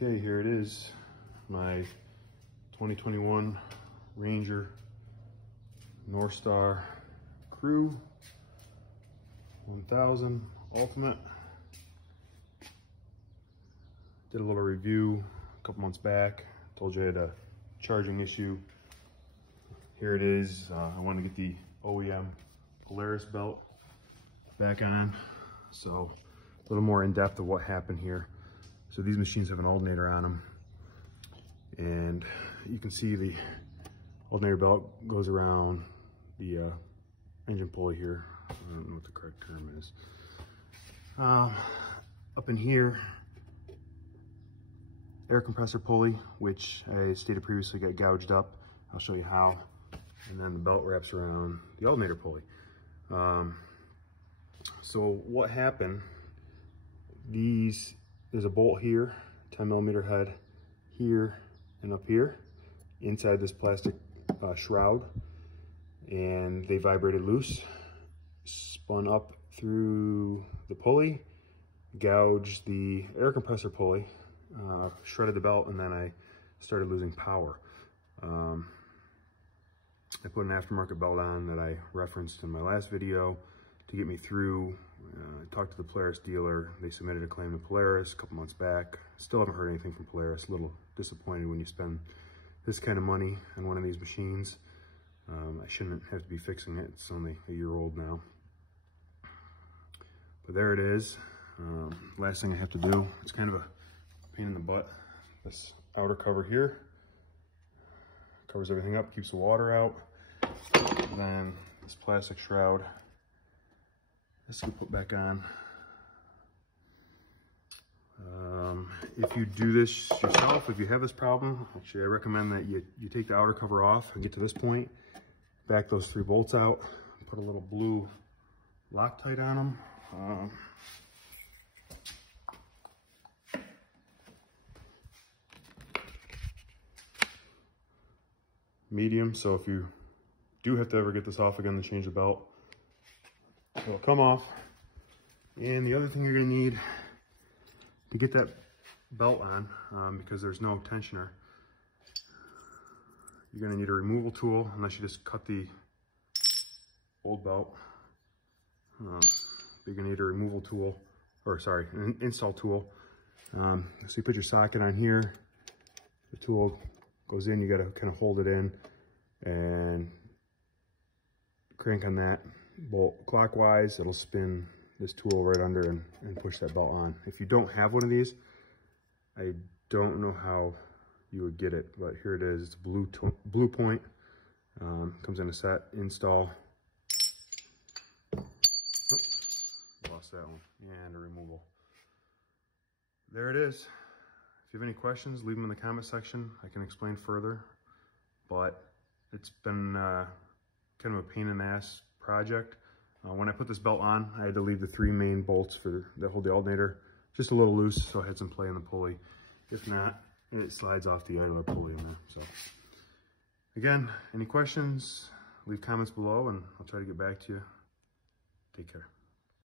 Okay, here it is, my 2021 Ranger Northstar Crew 1000 Ultimate. Did a little review a couple months back. Told you I had a charging issue. Here it is. I wanted to get the OEM Polaris belt back on. So a little more in depth of what happened here. So these machines have an alternator on them, and you can see the alternator belt goes around the engine pulley here. I don't know what the correct term is. Up in here, air compressor pulley, which I stated previously got gouged up. I'll show you how. And then the belt wraps around the alternator pulley. So what happened, there's a bolt here, 10mm head here and up here inside this plastic shroud, and they vibrated loose, spun up through the pulley, gouged the air compressor pulley, shredded the belt, and then I started losing power. I put an aftermarket belt on that I referenced in my last video to get me through. I talked to the Polaris dealer. They submitted a claim to Polaris a couple months back. Still haven't heard anything from Polaris. A little disappointed when you spend this kind of money on one of these machines. I shouldn't have to be fixing it. It's only a year old now. But there it is. Last thing I have to do, it's kind of a pain in the butt. This outer cover here covers everything up, keeps the water out. And then this plastic shroud, this we put back on. If you do this yourself, if you have this problem, actually I recommend that you take the outer cover off and get to this point, back those 3 bolts out, put a little blue Loctite on them. Medium, so if you do have to ever get this off again to change the belt, it'll come off. And the other thing you're gonna need to get that belt on, because there's no tensioner, you're gonna need a removal tool, unless you just cut the old belt. You're gonna need a removal tool, or sorry, an install tool. So you put your socket on here, the tool goes in, you gotta kind of hold it in and crank on that bolt clockwise. It'll spin this tool right under and push that belt on. If you don't have one of these, I don't know how you would get it, but here it is. It's a blue point. Comes in a set install. Oh, lost that one. And a removal. There it is. If you have any questions, leave them in the comment section. I can explain further, but it's been kind of a pain in the ass project. When I put this belt on, I had to leave the 3 main bolts that hold the alternator just a little loose, so I had some play in the pulley. If not, it slides off the idler pulley in there. So again, any questions, leave comments below and I'll try to get back to you. Take care.